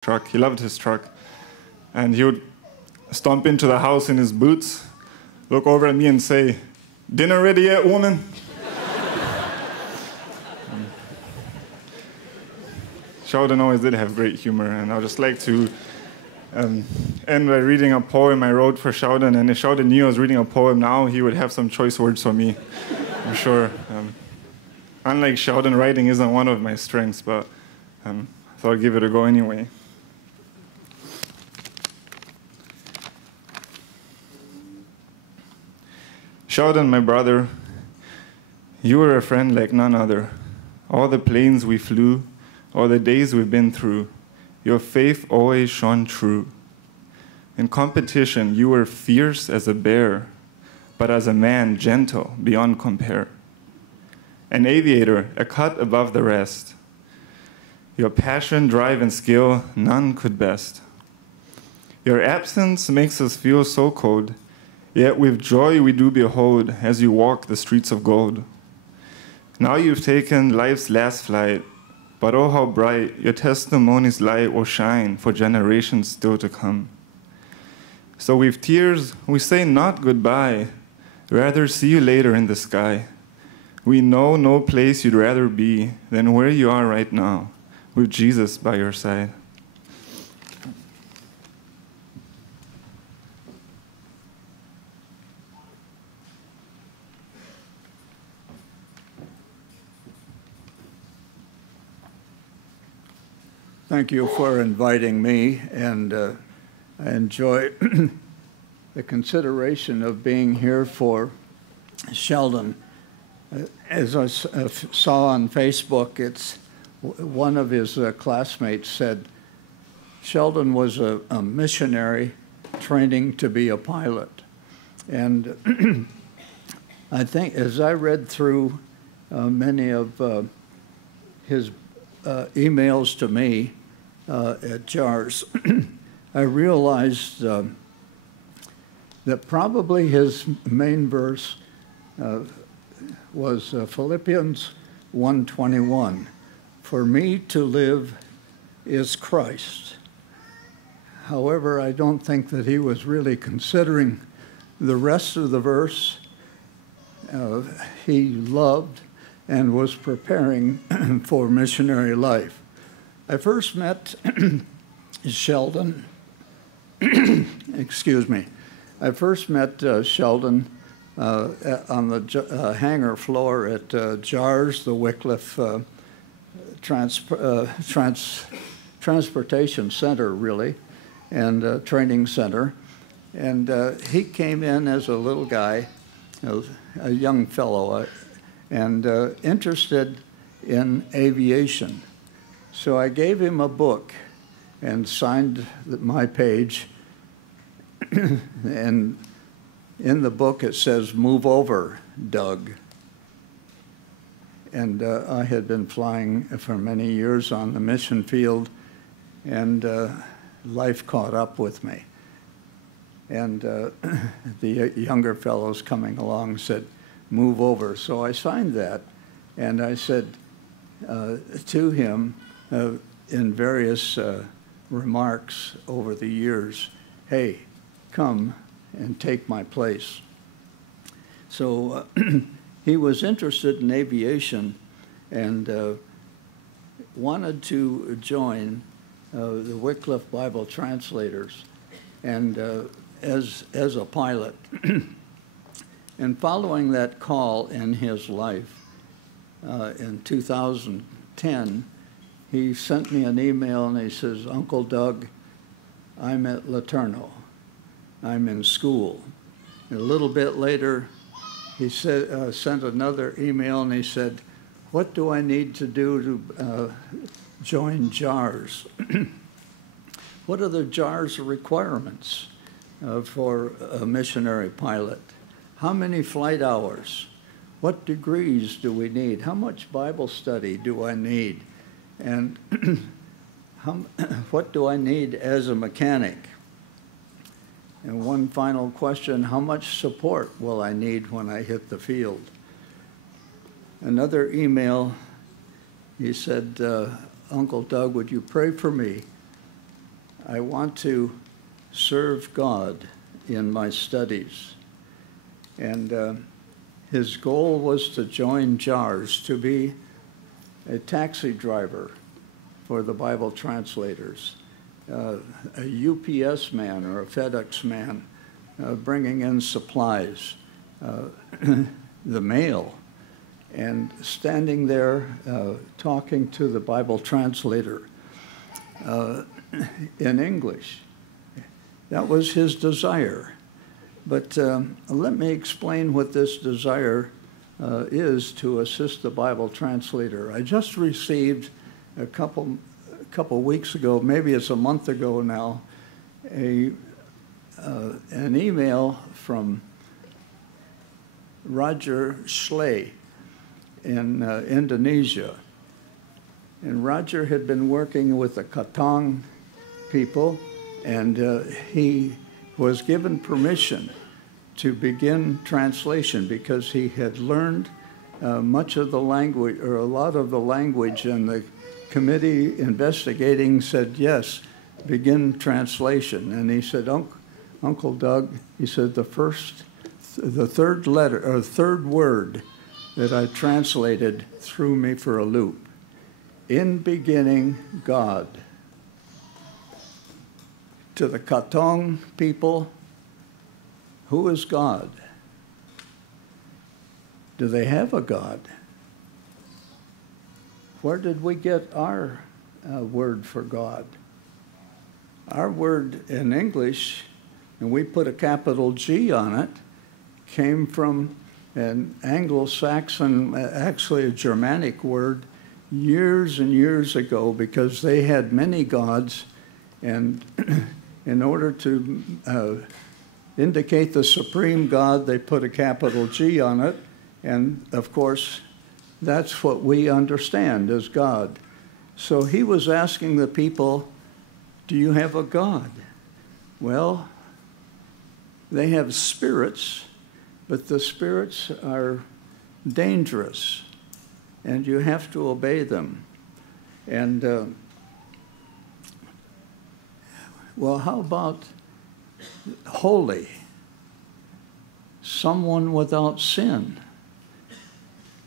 truck. He loved his truck. And he would stomp into the house in his boots, look over at me and say, "Dinner ready yet, woman?" Sheldon always did have great humor, and I'd just like to end by reading a poem I wrote for Sheldon. And if Sheldon knew I was reading a poem now, he would have some choice words for me, I'm sure. Unlike Sheldon, writing isn't one of my strengths, but I thought I'd give it a go anyway. Sheldon, my brother, you were a friend like none other. All the planes we flew, all the days we've been through, your faith always shone true. In competition, you were fierce as a bear, but as a man, gentle beyond compare. An aviator, a cut above the rest. Your passion, drive, and skill, none could best. Your absence makes us feel so cold, yet with joy we do behold as you walk the streets of gold. Now you've taken life's last flight, but oh how bright your testimony's light will shine for generations still to come. So with tears we say not goodbye, rather see you later in the sky. We know no place you'd rather be than where you are right now, with Jesus by your side. Thank you for inviting me, and I enjoy the consideration of being here for Sheldon. As I saw on Facebook, one of his classmates said Sheldon was a missionary training to be a pilot. And I think as I read through many of his emails to me at JARS, I realized that probably his main verse was Philippians 1:21. For me to live is Christ. However, I don't think that he was really considering the rest of the verse. He loved and was preparing for missionary life. I first met Sheldon, excuse me, I first met Sheldon on the hangar floor at JARS, the Wycliffe Transportation Center, really, and training center. And he came in as a little guy, a young fellow, and interested in aviation. So I gave him a book and signed my page. And in the book it says, "Move over, Doug." And I had been flying for many years on the mission field, and life caught up with me. And the younger fellows coming along said, "Move over." So I signed that, and I said to him in various remarks over the years, "Hey, come and take my place." So he was interested in aviation and wanted to join the Wycliffe Bible Translators and as a pilot. And following that call in his life, in 2010, he sent me an email and he says, "Uncle Doug, I'm at Laterno. I'm in school." And a little bit later, he said, sent another email and he said, "What do I need to do to join JARS? What are the JARS requirements for a missionary pilot? How many flight hours? What degrees do we need? How much Bible study do I need? And what do I need as a mechanic? And one final question, how much support will I need when I hit the field?" Another email, he said, "Uncle Doug, would you pray for me I want to serve God in my studies. And his goal was to join JARS, to be a taxi driver for the Bible translators, a UPS man or a FedEx man bringing in supplies, the mail, and standing there talking to the Bible translator in English. That was his desire. But let me explain what this desire is to assist the Bible translator. I just received a couple weeks ago, maybe it's a month ago now, an email from Roger Schley in Indonesia. And Roger had been working with the Katong people, and he was given permission to begin translation because he had learned much of the language, or a lot of the language, and the committee investigating said, yes, begin translation. And he said, Uncle Doug, he said, the third letter, or third word that I translated threw me for a loop. In beginning, God. To the Katong people, who is God? Do they have a God? Where did we get our word for God? Our word in English, and we put a capital G on it, came from an Anglo-Saxon, actually a Germanic word, years and years ago, because they had many gods, and in order to indicate the supreme God, they put a capital G on it, and of course, that's what we understand as God. So he was asking the people, do you have a God? Well, they have spirits, but the spirits are dangerous, and you have to obey them. And, well, how about holy? Someone without sin.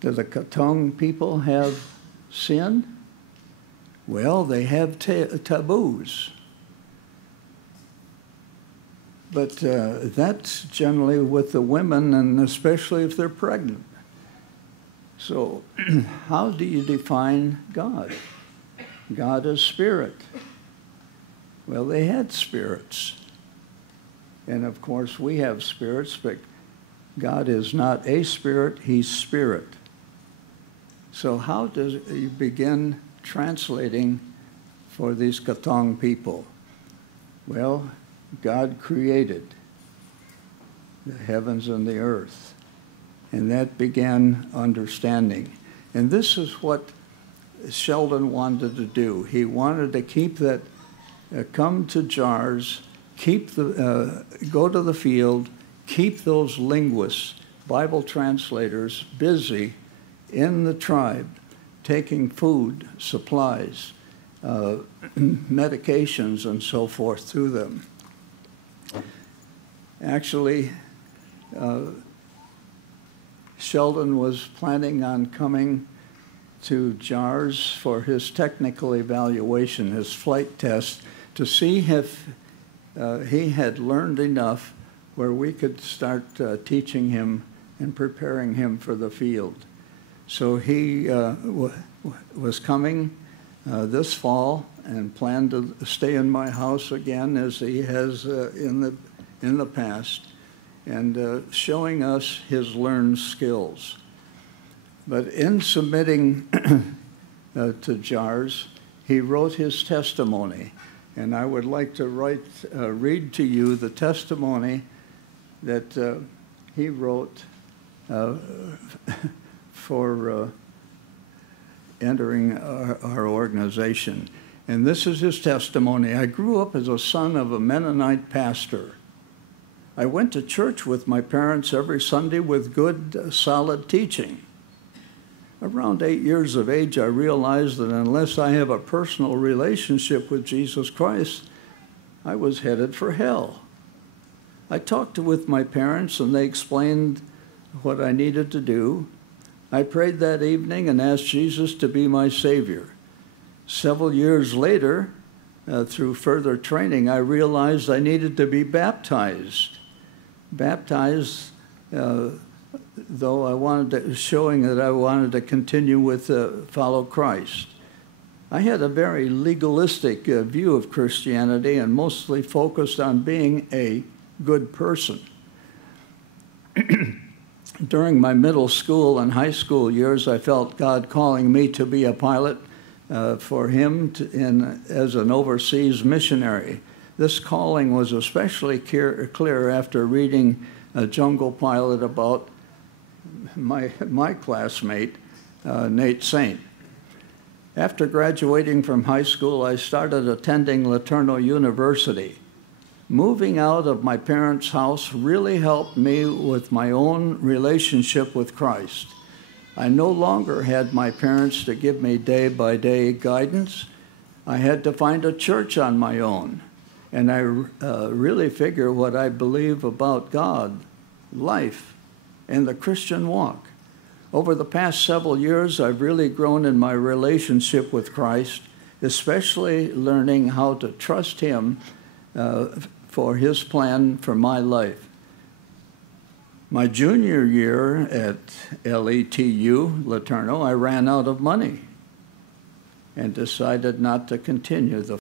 Do the Katong people have sin? Well, they have taboos. But that's generally with the women, and especially if they're pregnant. So how do you define God? God is spirit. Well, they had spirits. And of course, we have spirits, but God is not a spirit, he's spirit. So how does you begin translating for these Katong people? Well, God created the heavens and the earth, and that began understanding. And this is what Sheldon wanted to do. He wanted to keep that, come to JARS, go to the field, keep those linguists, Bible translators, busy in the tribe, taking food, supplies, medications, and so forth to them. Actually, Sheldon was planning on coming to JARS for his technical evaluation, his flight test, to see if he had learned enough where we could start teaching him and preparing him for the field. So he was coming this fall and planned to stay in my house again, as he has in the past, and showing us his learned skills. But in submitting to JARS, he wrote his testimony, and I would like to read to you the testimony that he wrote for entering our organization. And this is his testimony. I grew up as a son of a Mennonite pastor. I went to church with my parents every Sunday with good, solid teaching. Around 8 years of age, I realized that unless I have a personal relationship with Jesus Christ, I was headed for hell. I talked with my parents, and they explained what I needed to do. I prayed that evening and asked Jesus to be my Savior. Several years later, through further training, I realized I needed to be baptized. Baptized, though I wanted to, showing that I wanted to continue with follow Christ. I had a very legalistic view of Christianity and mostly focused on being a good person. During my middle school and high school years, I felt God calling me to be a pilot for him as an overseas missionary. This calling was especially clear after reading Jungle Pilot about my classmate, Nate Saint. After graduating from high school, I started attending LeTourneau University. Moving out of my parents' house really helped me with my own relationship with Christ. I no longer had my parents to give me day-by-day guidance. I had to find a church on my own, and I really figure what I believe about God, life, and the Christian walk. Over the past several years, I've really grown in my relationship with Christ, especially learning how to trust him for his plan for my life. My junior year at LETU, LeTourneau, I ran out of money and decided not to continue the